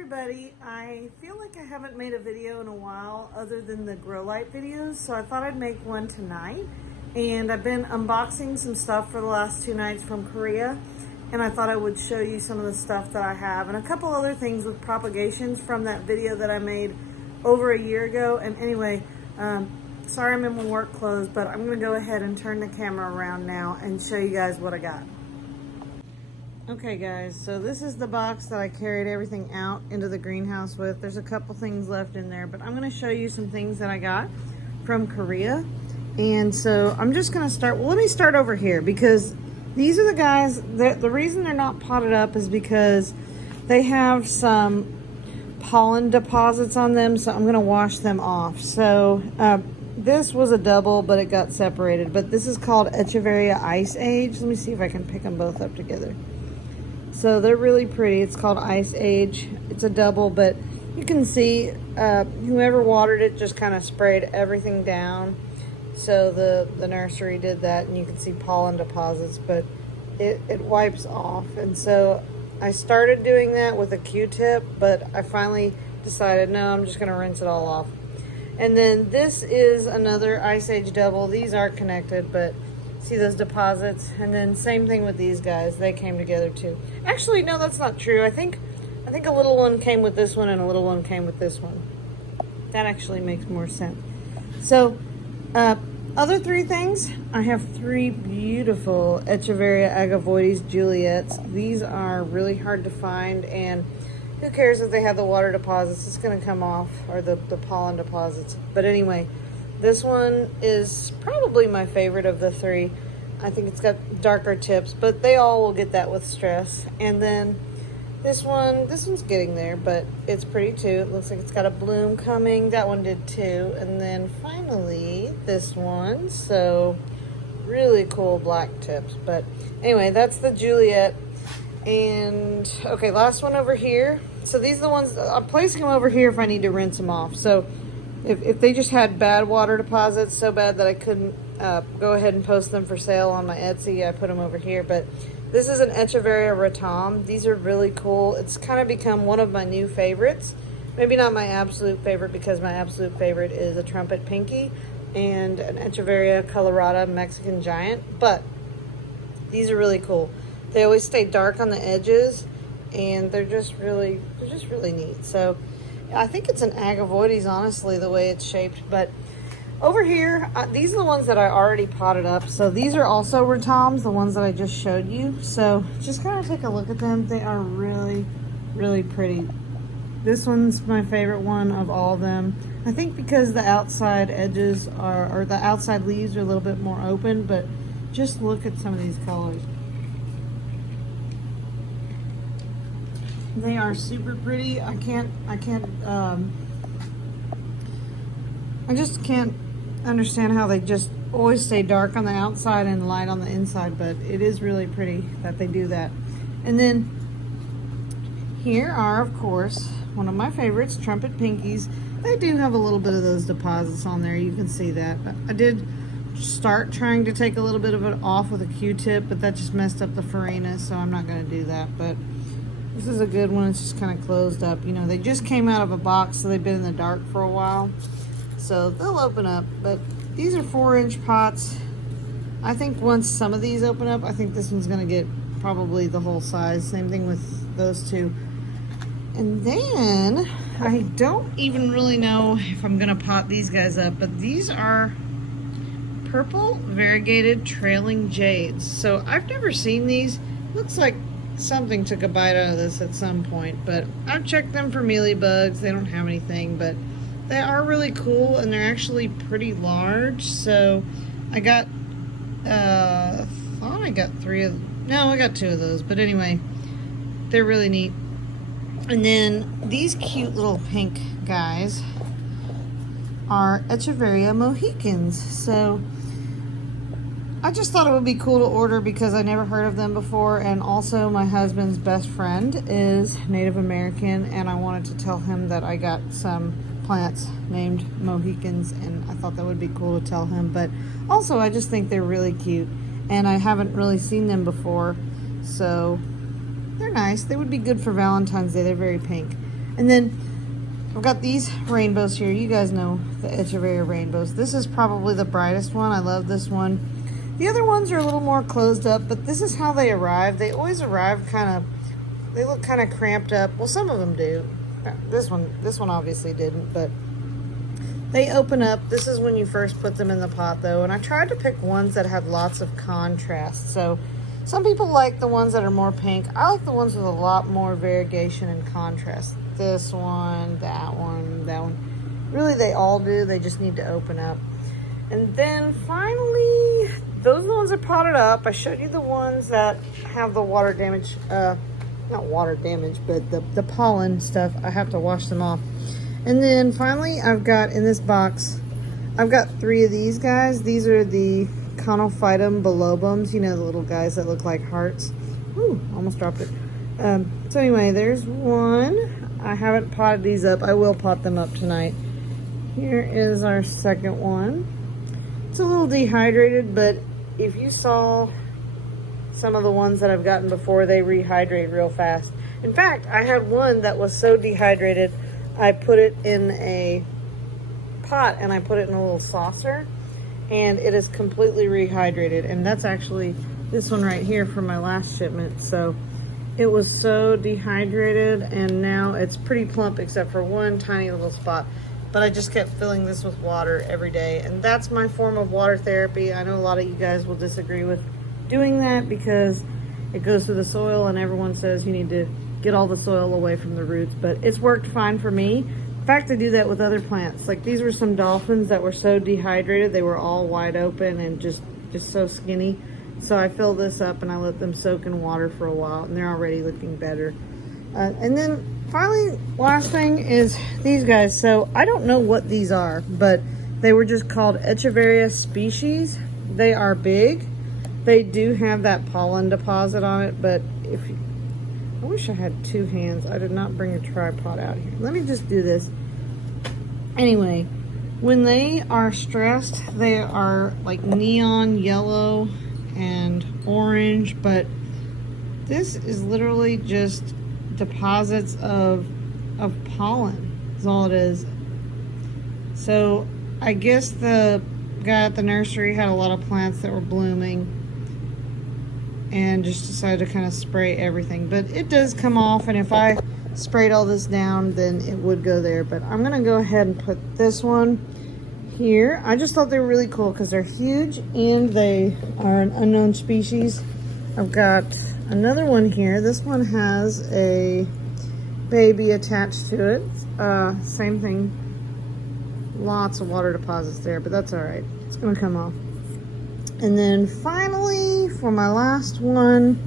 everybody. I feel like I haven't made a video in a while other than the grow light videos, so I thought I'd make one tonight. And I've been unboxing some stuff for the last 2 nights from Korea, and I thought I would show you some of the stuff that I have and a couple other things with propagations from that video that I made over a year ago. And anyway, sorry I'm in my work clothes, but I'm gonna go ahead and turn the camera around now and show you guys what I got. Okay guys, so this is the box that I carried everything out into the greenhouse with. There's a couple things left in there, but I'm gonna show you some things that I got from Korea. And so I'm just gonna start, well, let me start over here because these are the guys, the reason they're not potted up is because they have some pollen deposits on them, so I'm gonna wash them off. So this was a double, but it got separated, but this is called Echeveria Ice Age. Let me see if I can pick them both up together. So they're really pretty. It's called Ice Age. It's a double, but you can see whoever watered it just kind of sprayed everything down. So the nursery did that, and you can see pollen deposits, but it wipes off. And so I started doing that with a Q-tip, but I finally decided, no, I'm just gonna rinse it all off. And then this is another Ice Age double. These are connected, but see those deposits? And then same thing with these guys. They came together too. Actually, no, that's not true. I think a little one came with this one and a little one came with this one. That actually makes more sense. So, other 3 things. I have 3 beautiful Echeveria agavoides Juliets. These are really hard to find, and who cares if they have the water deposits? It's gonna come off, or the pollen deposits. But anyway, this one is probably my favorite of the 3. I think it's got darker tips, but they all will get that with stress. And then this one's getting there, but it's pretty too. It looks like it's got a bloom coming. That one did too. And then finally, this one. So really cool black tips. But anyway, that's the Juliet. And okay, last one over here. So these are the ones, I'm placing them over here if I need to rinse them off. So if they just had bad water deposits, so bad that I couldn't go ahead and post them for sale on my Etsy, I put them over here. But this is an Echeveria Ratam. These are really cool. It's kind of become one of my new favorites. Maybe not my absolute favorite, because my absolute favorite is a Trumpet Pinky and an Echeveria Colorada Mexican Giant. But these are really cool. They always stay dark on the edges, and they're just really neat. So I think it's an agavoides, honestly, the way it's shaped. But over here, these are the ones that I already potted up. So these are also Ratams, the ones that I just showed you. So just kind of take a look at them. They are really, really pretty. This one's my favorite one of all of them. I think because the outside edges are, or the outside leaves are a little bit more open, but just look at some of these colors. They are super pretty. I just can't understand how they just always stay dark on the outside and light on the inside, but it is really pretty that they do that. And then here are, of course, one of my favorites, Trumpet Pinkies. They do have a little bit of those deposits on there. You can see that. I did start trying to take a little bit of it off with a Q-tip, but that just messed up the farina, so I'm not going to do that. But this is a good one. It's just kind of closed up. You know, they just came out of a box, so they've been in the dark for a while. So they'll open up. But these are 4-inch pots. I think once some of these open up, I think this one's going to get probably the whole size. Same thing with those 2. And then I don't even really know if I'm going to pot these guys up, but these are purple variegated trailing jades. So I've never seen these. Looks like something took a bite out of this at some point, but I've checked them for mealybugs. They don't have anything, but they are really cool, and they're actually pretty large. So I got thought I got 3 of, no, I got 2 of those, but anyway, they're really neat. And then these cute little pink guys are Echeveria Mohicans. So I just thought it would be cool to order because I never heard of them before, and also my husband's best friend is Native American, and I wanted to tell him that I got some plants named Mohicans, and I thought that would be cool to tell him. But also I just think they're really cute, and I haven't really seen them before, so they're nice. They would be good for Valentine's Day. They're very pink. And then I've got these rainbows here. You guys know the Echeveria rainbows. This is probably the brightest one. I love this one. The other ones are a little more closed up, but this is how they arrive. They always arrive they look kind of cramped up. Well, some of them do. This one obviously didn't, but they open up. This is when you first put them in the pot though. And I tried to pick ones that had lots of contrast. So some people like the ones that are more pink. I like the ones with a lot more variegation and contrast. This one, that one, that one. Really, they all do. They just need to open up. And then finally, those ones are potted up. I showed you the ones that have the water damage, not water damage, but the pollen stuff. I have to wash them off. And then finally, I've got in this box, I've got 3 of these guys. These are the Conophytum bilobums, you know, the little guys that look like hearts. Ooh, almost dropped it. So anyway, there's one. I haven't potted these up. I will pot them up tonight. Here is our second one. It's a little dehydrated, but if you saw some of the ones that I've gotten before, they rehydrate real fast. In fact, I had one that was so dehydrated, I put it in a pot and I put it in a little saucer, and it is completely rehydrated. And that's actually this one right here from my last shipment. So it was so dehydrated, and now it's pretty plump except for one tiny little spot. But I just kept filling this with water every day, and that's my form of water therapy. I know a lot of you guys will disagree with doing that because it goes through the soil and everyone says you need to get all the soil away from the roots, but it's worked fine for me. In fact, I do that with other plants. Like these were some dolphins that were so dehydrated, they were all wide open and just so skinny. So I fill this up and I let them soak in water for a while, and they're already looking better. And then finally, last thing is these guys. So I don't know what these are, but they were just called Echeveria species. They are big. They do have that pollen deposit on it, but I wish I had 2 hands. I did not bring a tripod out here. Let me just do this. Anyway, when they are stressed, they are like neon yellow and orange, but this is literally just deposits of pollen is all it is. So I guess the guy at the nursery had a lot of plants that were blooming and just decided to kind of spray everything, but it does come off, and if I sprayed all this down then it would go there. But I'm gonna go ahead and put this one here. I just thought they were really cool because they're huge and they are an unknown species. I've got another one here. This one has a baby attached to it. Same thing. Lots of water deposits there, but that's all right. It's gonna come off. And then finally, for my last one,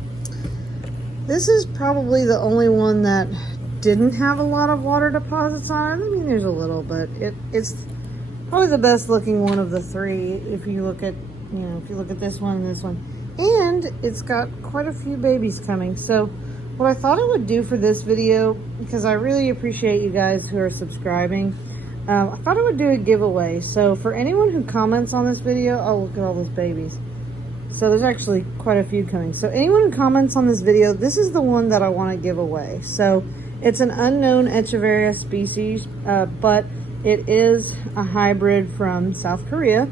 this is probably the only one that didn't have a lot of water deposits on it. I mean, there's a little, but it's probably the best looking one of the 3. If you look at, if you look at this one and this one. And it's got quite a few babies coming. So what I thought I would do for this video, because I really appreciate you guys who are subscribing, I thought I would do a giveaway. So for anyone who comments on this video, oh, look at all those babies. So there's actually quite a few coming. So anyone who comments on this video, this is the one that I want to give away. So it's an unknown Echeveria species, but it is a hybrid from South Korea,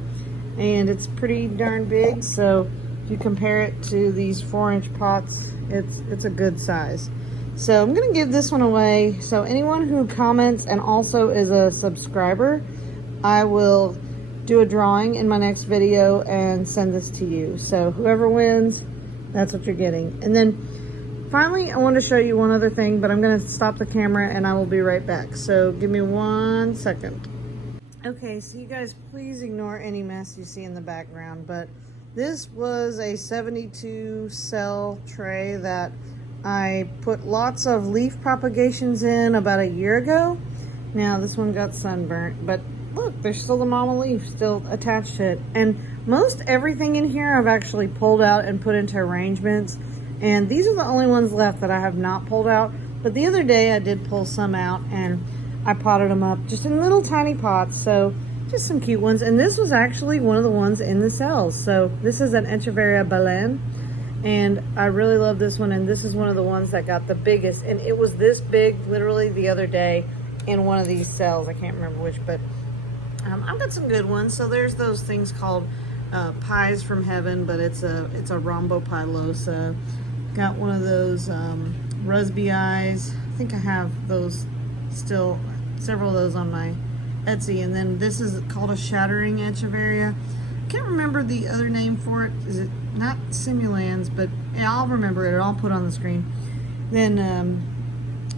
and it's pretty darn big. So if you compare it to these 4-inch pots, it's a good size. So I'm gonna give this one away. So anyone who comments and also is a subscriber, I will do a drawing in my next video and send this to you. So whoever wins, that's what you're getting. And then finally, I want to show you one other thing, but I'm gonna stop the camera and I will be right back. So give me 1 second. Okay, so you guys please ignore any mess you see in the background, but this was a 72 cell tray that I put lots of leaf propagations in about a year ago. Now this one got sunburnt, but look, there's still the mama leaf still attached to it. And most everything in here I've actually pulled out and put into arrangements. And these are the only ones left that I have not pulled out. But the other day I did pull some out and I potted them up just in little tiny pots. So just some cute ones. And this was actually one of the ones in the cells. So this is an Echeveria Belen. And I really love this one, and this is one of the ones that got the biggest, and it was this big literally the other day in one of these cells. I can't remember which, but I've got some good ones. So there's those things called pies from heaven, but it's a rhombopilosa. Got one of those Rusby eyes. I think I have those still, several of those on my Etsy. And then this is called a shattering echeveria. Can't remember the other name for it. Is it not simulans? But yeah, I'll remember it. I'll put it on the screen. Then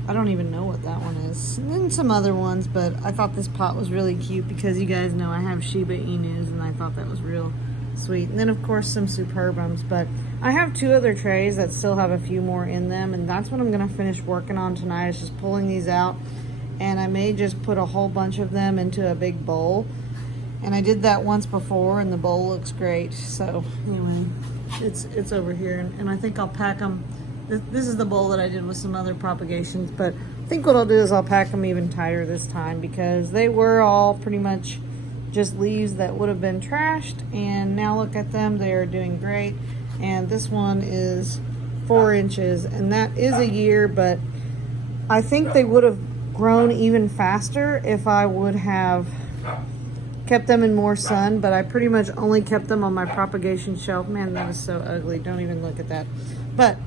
I don't even know what that one is. And then some other ones, but I thought this pot was really cute because you guys know I have Shiba Inus, and I thought that was real sweet. And then of course some superbums, but I have 2 other trays that still have a few more in them, and that's what I'm gonna finish working on tonight, is just pulling these out. And I may just put a whole bunch of them into a big bowl. And I did that once before, and the bowl looks great. So anyway, it's over here, and I think I'll pack them. This is the bowl that I did with some other propagations, but I think what I'll do is I'll pack them even tighter this time, because they were all pretty much just leaves that would have been trashed, and now look at them, they are doing great. And this one is 4 inches, and that is a year, but I think they would have grown even faster if I would have kept them in more sun, but I pretty much only kept them on my propagation shelf. Man, that is so ugly. Don't even look at that. But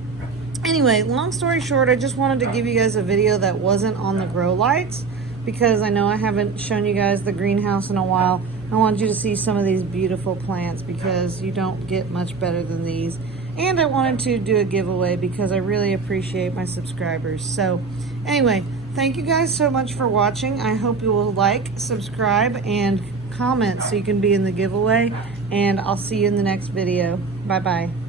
anyway, long story short, I just wanted to give you guys a video that wasn't on the grow lights, because I know I haven't shown you guys the greenhouse in a while. I wanted you to see some of these beautiful plants, because you don't get much better than these. And I wanted to do a giveaway because I really appreciate my subscribers. So anyway, thank you guys so much for watching. I hope you will like, subscribe, and comment so you can be in the giveaway. And I'll see you in the next video. Bye-bye.